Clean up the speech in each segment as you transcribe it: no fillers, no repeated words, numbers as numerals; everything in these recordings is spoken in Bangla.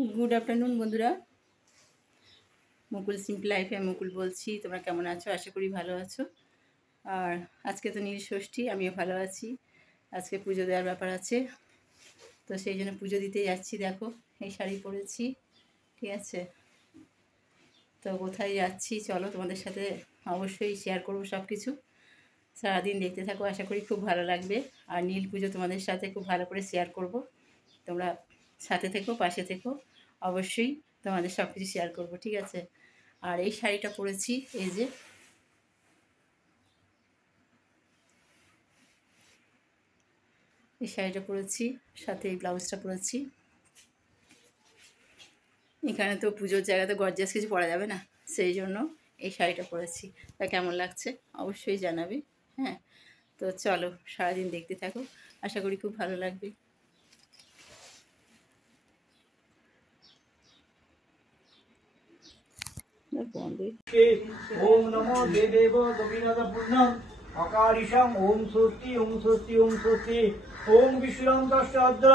गुड आफ्टरनून बंधुरा मुकुल सिम्पल लाइफे मुकुल बोलছি তোমরা কেমন আছো আশা করি ভালো আছো। আর আজকে তো নীল ষষ্ঠী, আমিও ভালো আছি। আজকে পুজো দেওয়ার ব্যাপার আছে, তো সেই জন্য পুজো দিতে যাচ্ছি। দেখো এই শাড়ি পরেছি, ঠিক আছে। তো কোথায় যাচ্ছি চলো তোমাদের সাথে অবশ্যই শেয়ার করবো সব কিছু। সারাদিন দেখতে থাকো, আশা করি খুব ভালো লাগবে। আর নীল পুজো তোমাদের সাথে খুব ভালো করে শেয়ার করব, তোমরা সাথে থেকো, পাশে থেকো, অবশ্যই তোমাদের সব কিছু শেয়ার করবো, ঠিক আছে। আর এই শাড়িটা পরেছি, এই যে এই শাড়িটা পরেছি, সাথে এই ব্লাউজটা পরেছি। এখানে তো পুজোর জায়গাতে গর্জিয়াস কিছু পরা যাবে না, সেই জন্য এই শাড়িটা পরেছি। তা কেমন লাগছে অবশ্যই জানাবে। হ্যাঁ, তো চলো সারাদিন দেখতে থাকো, আশা করি খুব ভালো লাগবে। ओम नमो देवेव कविनदपूर्णम अकारिशम ओम स्वस्ति ओम स्वस्ति ओम स्वस्ति ओम विश्राम दशाद्र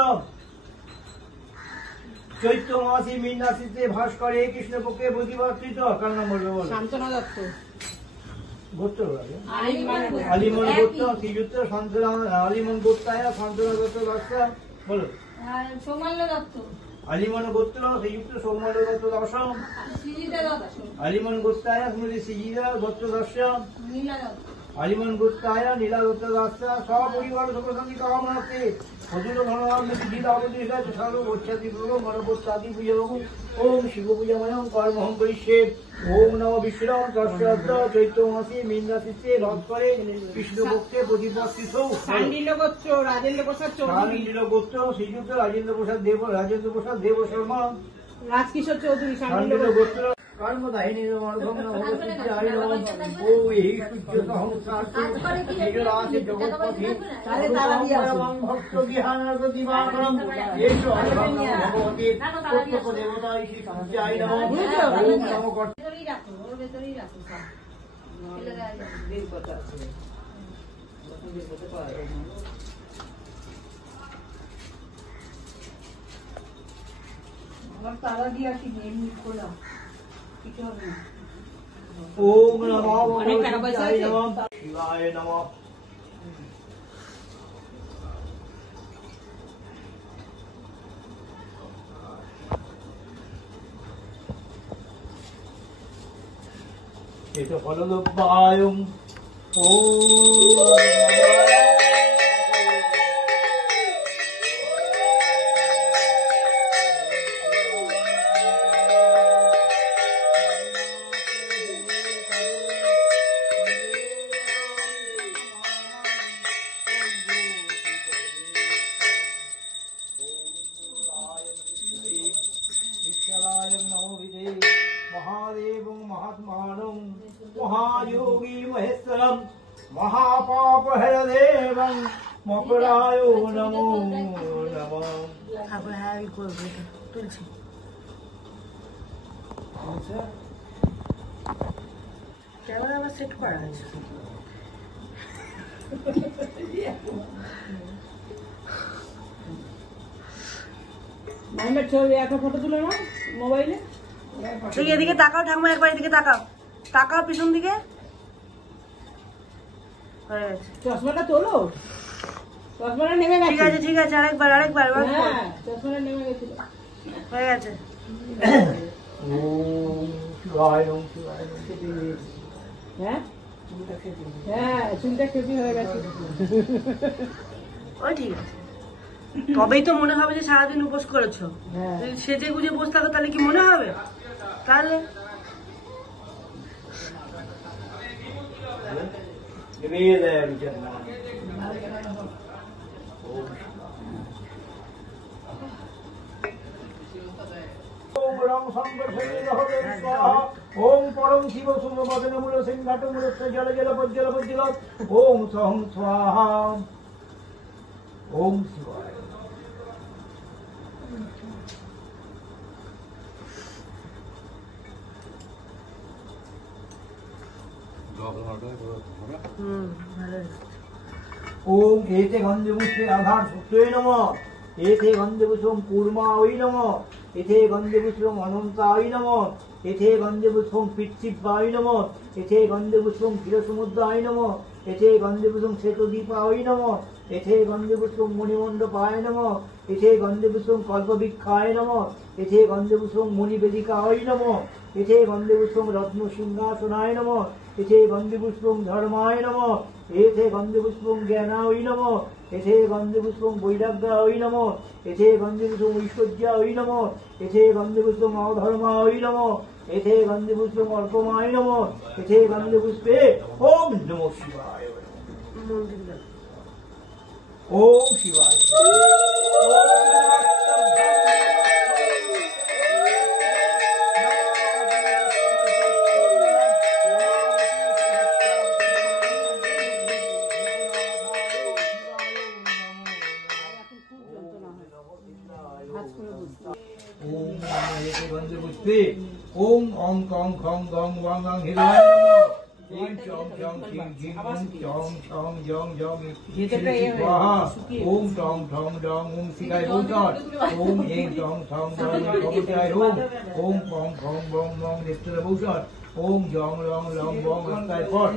चैत्र मासी मीन राशिते भास करे कृष्ण पक्षे बुद्धिवर्तित अकाल नंबर बोलो শান্তনা দত্ত गोत्र आलिमन गोत्र श्रीयुक्त शांतना आलिमन गोत्राय शांतना दत्त दासा बोलो सोमल्ल दत्त आलिमन गोत्र श्रीयुक्त सोमल्ल दत्त दासा श्रीजिता दत्त आलिमन गोत्राय स्मृति श्रीजिता दत्त दासा नीला दत्त आलिमन गोत्राय नीला दत्त दासा सपरिवार सुखशांति कामनाते हजूर धनवान जिलावतीला सर्व गोच्छाति पूर्व मनोगोत्रादि पूजनम् ओम शिव पूजामयं कर्महं करिष्ये ओम नमो विश्राम दशाद्र चैत्र मासे मीन राशिते भास करे कृष्ण पक्षे प्रतिपत्तिसौ শান্ডিল্য গোত্র রাজেন্দ্র প্রসাদ চৌধুরী, शांडिल्य गोत्र श्रीयुक्त राजेंद्र प्रसाद देव शर्मा রাজকিশোর চৌধুরী, शांडिल्य गोत्र कर्मदायिनी नमः नमः ओम यही सूर्य सहस्रार्थे निजरासे जगत्पति भक्त विहानस दिवाकरम येषु अहं भगवते तत्त्व देवता इति संज्ञाय नमः ओम नमो ভেতরেই রাখো, ওর ভেতরেই রাখো সব ফেলে দেওয়া যাবে। বেল পাতা আছে, বেল পাতা পাওয়া যায় না। আমার তালা দিয়ে আসি, এমনি খোলা কিছু হবে না। ओम नमो भगवते शिवाय नमः एतो फलदुपायम् ओम महादेव महात्मानं महायोगी महेश्वरं महापापहरदेवं मकराय नमो नमः তুলছি ক্যামেরা আবার সেট করা আছে। মাইমের ছবি একটা ফটো তুলে নাও মোবাইলে। ঠিক এদিকে তাকাও ঠাকুমা, একবার এদিকে তাকাও, তাকাও পিছন দিকে। হয়ে গেছে, চশমাটা তোলো, চশমাটা নেমে গেছে। ঠিক আছে ঠিক আছে, আরেকবার আরেকবার। হ্যাঁ, চশমাটা নেমে গেছিল, হয়ে গেছে। ओम शिवाय ओम शिवाय হ্যাঁ হ্যাঁ, চুলটা কেটে হয়ে গেছে। ওই ঠিক আছে, তবেই তো মনে হবে যে সারাদিন উপোস করেছো। হ্যাঁ, যদি সেজে গুজে বসে থাকো তাহলে কি মনে হবে? তাহলে ओम परम शिव शुभ मदन मूल सिंहाट मूल जल जल पज्जल पज्जल ओम सहं स्वाहा ओम शिवाय ভালো। ओम एते गंधमुखे आधार सुत्वे नमः एते गन्धे पुष्पं कूर्मायै नमः एते गन्धे पुष्पं अनन्तायै नमः एते गन्धे पुष्पं पृथिव्याय नमः एते गन्धे पुष्पं क्षीरसमुद्राय नमः एते गन्धे पुष्पं श्वेतदीपाय नमः एते गन्धे पुष्पं मणिमण्डपाय नमः एते गन्धे पुष्पं कल्पवृक्षाय नमः एते गन्धे पुष्पं मुनिवेदिकाय नमः एते गन्धे पुष्पं रत्नसिंहासनाय नमः एते गन्धे पुष्पं धर्माय नमः एते गन्धे पुष्पं ज्ञानाय नमः एते गन्धे पुष्पं वैराग्याय नमः एते गन्धे पुष्पं ऐश्वर्याय नमः एते गन्धे पुष्पं अधर्माय नमः एते गन्धे पुष्पं अर्पमाय नमः एते गन्धे पुष्पे ओम नमो शिवाय ओम शिवाय ओम ओम कं खं गं वां गां हिराय नमः ओम चौं चौं चिं चिं ओम चौं छौं जौं जौं स्वाहा ओम टौं ठौं डौं ओम शिवाय ओम ओम ऐं टौं ठौं डौं भगवत्याय ओम पौं खौं बौं मौं नेत्र भूषण ओम जौं लौं लौं बौं अष्टाय फट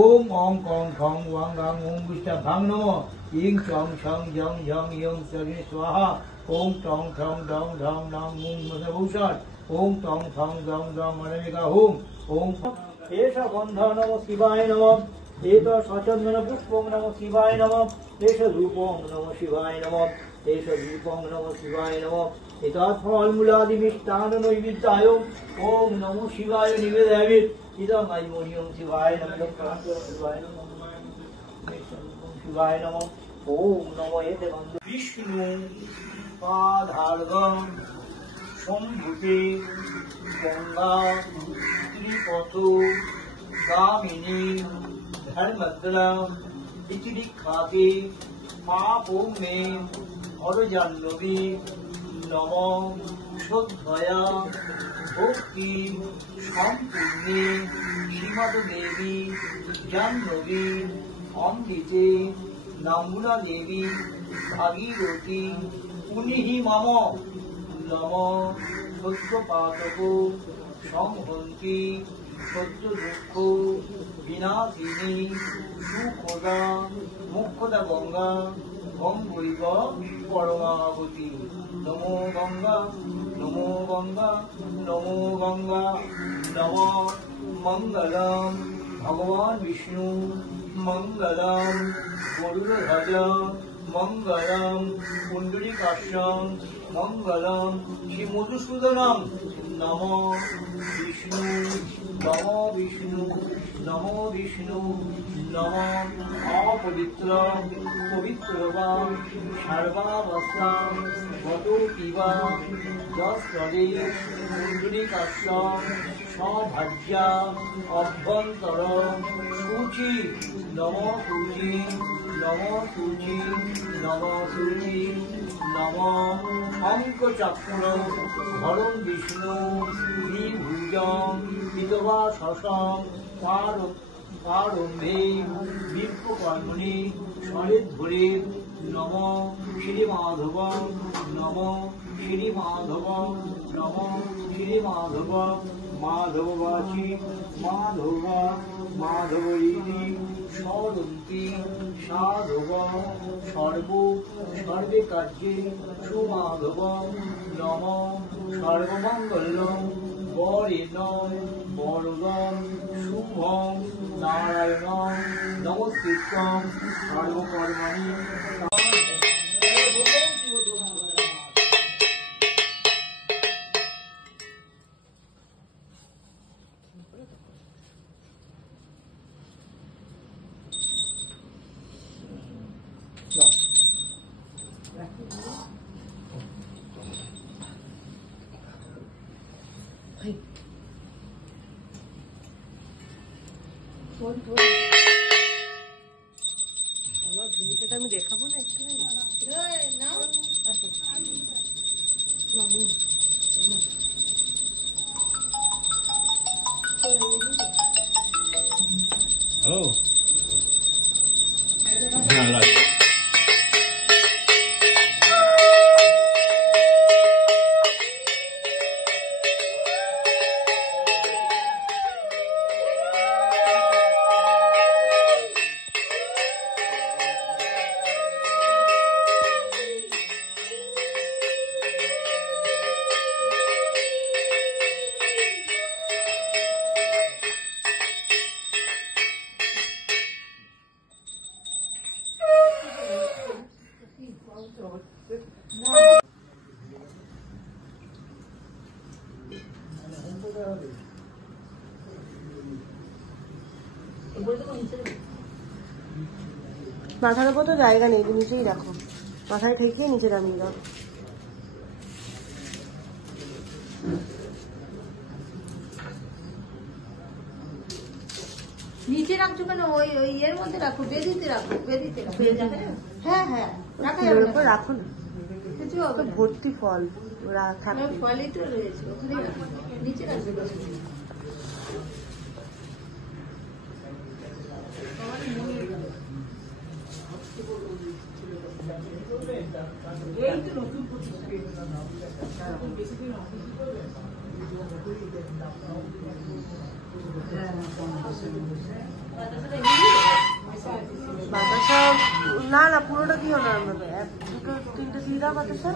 ओम ओम कौं खौं वां गां ओम विष्टाभां नमः ईं चौं छौं जौं झौं यं सगि स्वाहा ओम टौं ठौं डौं ढौं नाम ओम मधुभूषण ओम टौं ठौं डौं डौं अनमिका ओम एष गन्ध नमः शिवाय नमः एत सचन्दन पुष्पं नमः शिवाय नमः एष धूपं नमः शिवाय नमः एष दीपं नमः शिवाय नमः एतत् फलमूलादि मिष्टान्न नैवेद्याय ओम नमो शिवाय निवेदयामि इदं आयुर्यों शिवाय नमः शिवाय नमः ओम नमो एते विष्णु पादार्घं शम्भुते गंगा त्रिपथ गामिनी धर्मद्रा इतिदिखाते पापों में अरजान्नवी नमो श्रद्धया भक्ति सम्पूर्णे श्रीमद देवी जाह्नवी अमृते नमुना देवी भागीरथी पुनिहि मम नम सत्यपातको संहन्ति सत्य दुःख विनाशिनी सुखदा मुखदा गंगा गंगैव परमावती नमो गंगा नमो गंगा नमो गंगा नमो मंगलम भगवान विष्णु मंगलम गरुड़ध्वज मंगलम पुंडरीकाक्षं मंगलम श्री मधुसूदनम नमो विष्णु नमो विष्णु नमो विष्णु नमो अपवित्र पवित्रवा सर्वावस्था गतो पिबा दशरे पुंडरीकाक्षं सौभाग्या अभ्यंतर शुचि नमो शुचि नमो शुचि नमो शुचि नमो अंकचक्र धरम विष्णु द्विभुजं विधवा शशं पारम्भे विप्पकर्मणि शरद्धरे नमो श्रीमाधव नमो श्रीमाधव नमो श्रीमाधव माधववाची माधव माधवैरी सदन्ति साधव सर्वे कार्ये सुमाधव नम सर्वमंगलम वरेण्यं वरदं शुभं नारायणं नमस्कृतं सर्वकर्मणि আমার ভূমিকাটা আমি দেখাবো না একটুখানি হ্যালো হ্যাঁ রাইট মাথার উপর তো জায়গা নেই, নিচেই রাখো, মাথায় ঠেকিয়ে নিচে নামিয়ে দাও। নিচে রাখছো কেন? ওই ওই এর মধ্যে রাখো, বেদিতে রাখো, বেদিতে রাখো। হ্যাঁ হ্যাঁ, রাখা যাবে ওর না। উপর রাখো না, কিছু হবে না। ভর্তি ফল থাকবে। ফলই তো রয়েছে, ওখানে রাখো। নিচে রাখবে। বাতাসা না না, পুরোটা দিও না, এক দুটো তিনটে দিয়ে দাও বাতাসা।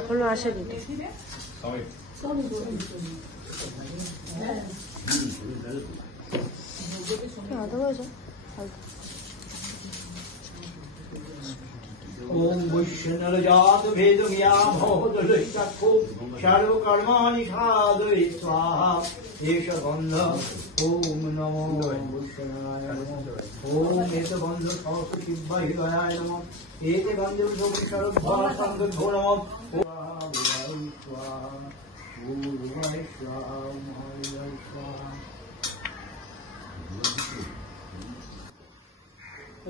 এখনো আসেনি। ओम वैष्णवजात भेदमिया भवदलैकखो सर्वकर्माणि साधये स्वाहा एष गन्ध ओम नमो वैष्णवाय नमः ओम एतगन्ध सरस्वतीभ्यै हृदयाय नमः एते गन्धे सर्वभासङ्गो नमः ओम स्वाहा ओम स्वाहा स्वाहा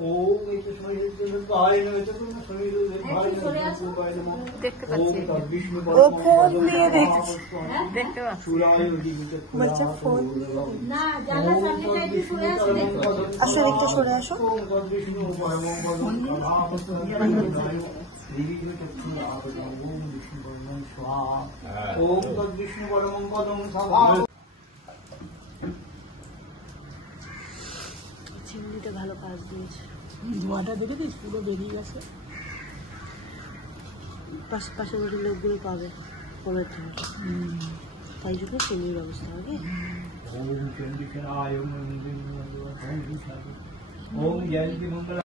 ओम इति शरीरदेवाय नमः इति शरीरदेवाय नमः দেখতে পাচ্ছি। ओम तद्विष्णु ও ফোন দিয়ে দেখছি, দেখতে পাচ্ছি। सूराय उदिते বাচ্চা ফোন। না, জানলার সামনেটা একটু সরে আসো, দেখো। আসো, দেখতে সরে আসো। ओम तद्विष्णु परमं पदं कलापतराय दिव्य चक्षुरावृतं ओम विष्णु परमं स्वाहा ओम तद्विष्णु परमं पदं सभा চিমনিটা ভালো কাজ দিয়েছে। ধোঁয়াটা দেখে দিস পুরো বেরিয়ে গেছে। পাশে বাড়ির লোকগুলো পাবে কমের থেকে, তাই জন্য চিমনির ব্যবস্থা হবে। ओम चंडिकाय ओम जयंती मंगल